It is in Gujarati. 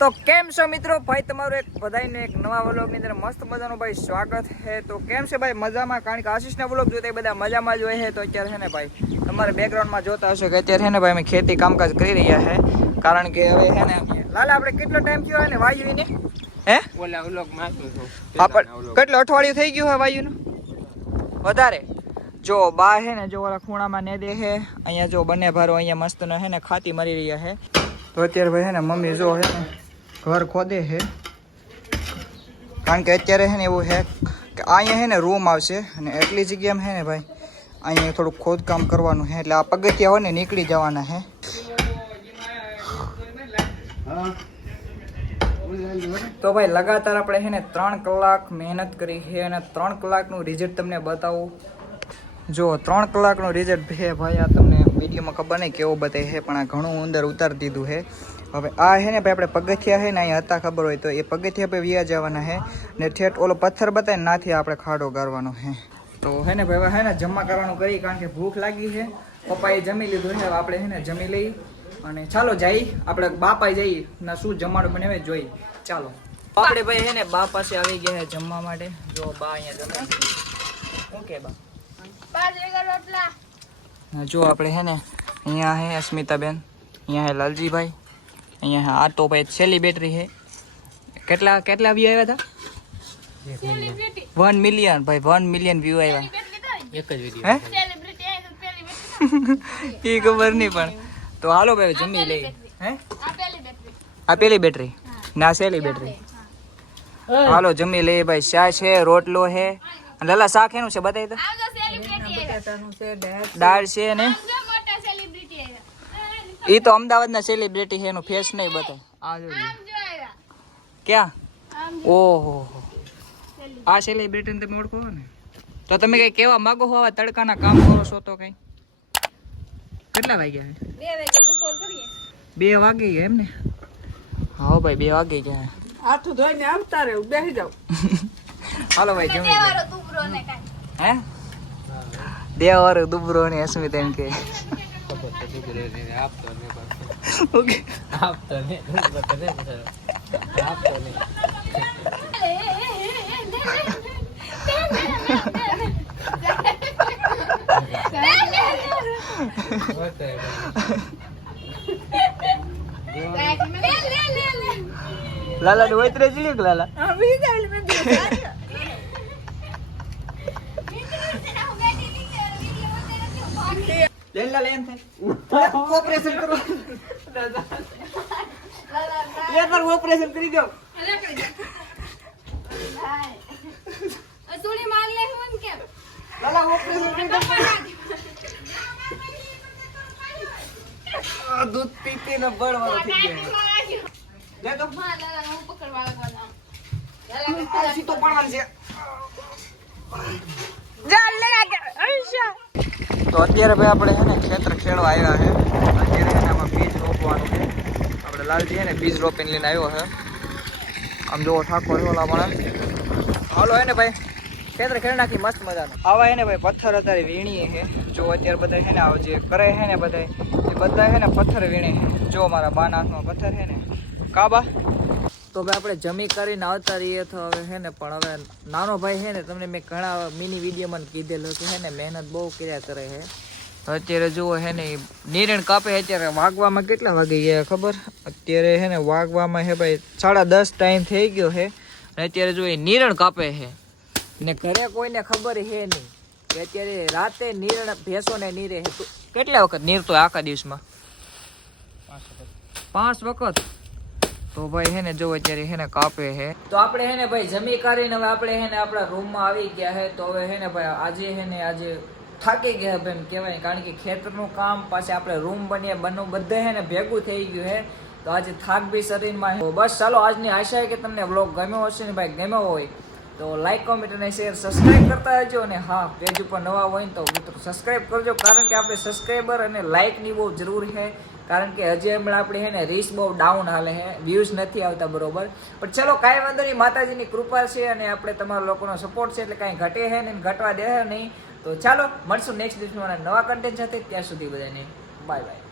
તો કેમ છો મિત્રો? ભાઈ તમારું એક બધાનું એક નવા વ્લોગની અંદર મસ્ત મજાનું ભાઈ સ્વાગત છે. તો કેમ છે ભાઈ? મજામાં? કારણ કે આશીષના વ્લોગ જોતા બધા મજામાં જ હોય છે. તો અત્યારે છે ને ભાઈ તમારે બેકગ્રાઉન્ડમાં જોતા હશો કે અત્યારે છે ને ભાઈ અમે ખેતી કામકાજ કરી રહ્યા છે. કારણ કે હવે છે ને લાલા આપણે કેટલો ટાઈમ થયો હોય ને વાયુને હે ઓલા વ્લોગમાં હતું કેટલો અઠવાડિયું થઈ ગયું હોય વાયુનું વધારે. જો બા છે ને જો ઓલા ખૂણામાં ને દે છે અહીંયા જો બંને ભારો અહીંયા મસ્ત ને છે ને ખાતી મારી રહ્યા છે. તો અત્યારે ભાઈ છે ને મમ્મી જો છે ને ઘર ખોદે છે કારણ કે અત્યારે છે ને એવું છે કે અહીંયા છે ને રૂમ આવશે અને એટલી જગ્યામાં છે ને ભાઈ અહીંયા થોડુંક ખોદકામ કરવાનું છે એટલે આ પગથિયા હોય ને નીકળી જવાના છે. તો ભાઈ લગાતાર આપણે છે ને 3 કલાક મહેનત કરી છે અને 3 કલાકનું રિઝલ્ટ તમને બતાવું. જો 3 કલાકનું રિઝલ્ટ છે ભાઈ આ તમને વિડીયોમાં ખબર નહીં કેવો બતાવે છે પણ આ ઘણું અંદર ઉતારી દીધું છે. હવે આ છે ને ભાઈ આપણે પગથિયા છે ને અહીંયા હતા ખબર હોય તો એ પગથિયા પર વ્યા જવાના છે ને ઠેઠ ઓલો પથ્થર બતાવીને નાથી આપણે ખાડો ગારવાનો છે. તો હે ને ભાઈ હે ને જમવા કરવાનું કરી કારણ કે ભૂખ લાગી છે. પપ્પાએ જમી લીધું છે. આપણે છે ને જમી લઈ અને ચાલો જઈ આપણે બાપાએ જઈએ ના શું જમવાનું બનાવે જોઈ. ચાલો આપણે ભાઈ છે ને બા પાસે આવી ગયા છે જમવા માટે. જો બા અહીંયા જમે ઓકે બા જો આપણે છે ને અહીંયા હે અસ્મિતાબેન, અહીંયા હે લાલજીભાઈ, અહીંયા હે આ તો ભાઈ છેલ્લી બેટરી છે. કેટલા વ્યૂ આવ્યા હતા? 1 મિલિયન ભાઈ 1 મિલિયન વ્યૂ આવ્યા એક જ વિડીયો હે એ ખબર નહીં પણ તો હાલો ભાઈ જમી લઈ. હે આ પેલી બેટરી ના છેલ્લી બેટરી. હાલો જમી લઈએ ભાઈ. શા છે રોટલો છે લલા શાક એનું છે બતાવી દો. દાળ છે ને એ તો અમદાવાદના સેલિબ્રિટી છે એનું ફેસ નહીં બતાવ. આ જો ક્યાં ઓહો આ સેલિબ્રિટીને તમે ઓળખો ને તો તમે કઈ કેવા માંગો હો આવા તડકાના કામ કરો છો તો કઈ કેટલા વાગ્યા છે? 2 વાગી ગયા એમ ને? હા ભાઈ 2 વાગી ગયા. હાથું ધોઈને આવતા રહે બેસી જાવ. હાલો ભાઈ જમી હે દેવારો દુબરો ને અસ્મિતા એમ કે લાલા ને વૈતરે ચીડ્યું કે લાલા લેલા લેન થાય ઓપરેશન કરો લેબર ઓપરેશન કરી દો અસુડી માર લે હું કેમ લાલા ઓપરેશન કરી દો. દૂધ પીપી ને બળવાળો થઈ ગયો. લે તો લાલા હું પકડવા લાગવાનો લાલા સીતો પડવાનું છે. જાલ લગા અઈશા તો અત્યારે ભાઈ આપણે છે ને ખેતર ખેડવા આવ્યા છે. અત્યારે છે ને આમાં બીજ રોપવાનું છે. આપણે લાલજી છે ને બીજ રોપીને લઈને આવ્યો છે. આમ જોવો ઠાકોર ઓલા પણ હાલો હે ને ભાઈ ખેતર ખેડ નાખી મસ્ત મજાનું. આવા હે ને ભાઈ પથ્થર અત્યારે વીણીએ છે. જો અત્યારે બધા છે ને આવ જે કરે છે ને બધા એ બધા છે ને પથ્થર વીણે છે. જો મારા બાના હાથમાં પથ્થર છે ને કાબા. તો ભાઈ આપણે જમી કરીને આવતા રહીએ તો હવે છે ને પણ હવે નાનો ભાઈ છે ને તમને મેં ઘણા મિની વિડીયોમાં કીધેલું કે છે ને મહેનત બહુ કર્યા કરે છે. અત્યારે જુઓ છે ને નિરણ કાપે. અત્યારે વાગવામાં કેટલા વાગી ગયા ખબર? અત્યારે છે ને વાગવામાં છે ભાઈ 10:30 ટાઈમ થઈ ગયો છે. અત્યારે જો એ નિરણ કાપે છે ને ઘરે કોઈને ખબર છે નહીં કે અત્યારે રાતે નિરણ ભેંસોને નીરે છે. કેટલા વખત નીરતો આખા દિવસમાં? 5 વખત. તો ભાઈ હે ને જો અત્યારે હે ને કાપે છે. તો આપણે હે ને ભાઈ જમી કરીને હવે આપણે હે ને આપણા રૂમમાં આવી ગયા છે. તો હવે હે ને ભાઈ આજે થાકી ગયા બેન કહેવાય કારણ કે ખેતરનું કામ પાછું આપણે રૂમ બનીએ બધે હે ને ભેગું થઈ ગયું છે. તો આજે થાક બી શરીરમાં છે. બસ ચાલો આજની આશા છે કે તમને વ્લોગ ગમ્યો હશે ને ભાઈ ગમ્યો હોય તો લાઈક કોમેન્ટ અને શેર સબસ્ક્રાઈબ કરતા રહેજો. અને હા પેજ ઉપર નવા હોય ને તો મિત્રો સબસ્ક્રાઈબ કરજો કારણ કે આપણે સબસ્ક્રાઈબર અને લાઈકની બહુ જરૂર છે. કારણ કે હજી હમણાં આપણે છે ને રીચ બહુ ડાઉન હાલે છે, વ્યૂઝ નથી આવતા બરોબર. પણ ચલો કાંઈ વાંધો નહીં, માતાજીની કૃપા છે અને આપણે તમારા લોકોનો સપોર્ટ છે એટલે કાંઈ ઘટે છે નહીં, ઘટવા દે નહીં. તો ચાલો મળશું નેક્સ્ટ દિવસમાં નવા કન્ટેન્ટ સાથે. ત્યાં સુધી બધાને બાય બાય.